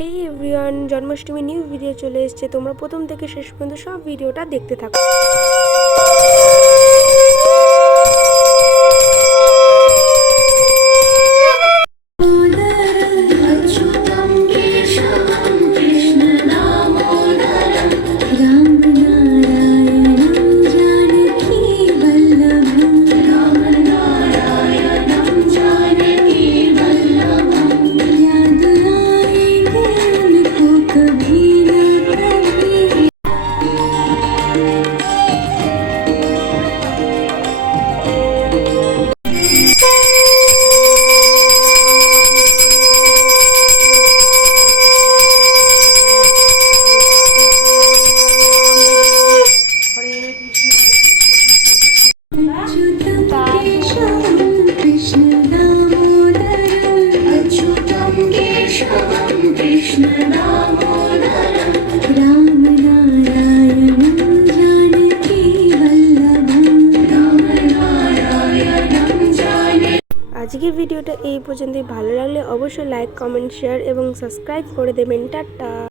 হেই everyone, Janmashtami new video চলে এসেছে। তোমরা প্রথম থেকে শেষ পর্যন্ত সব ভিডিওটা দেখতে থাকো। আজকের ভিডিওটা এই পর্যন্তই। ভালো লাগলে অবশ্যই লাইক, কমেন্ট, শেয়ার এবং সাবস্ক্রাইব করে দেবেন। টাটা।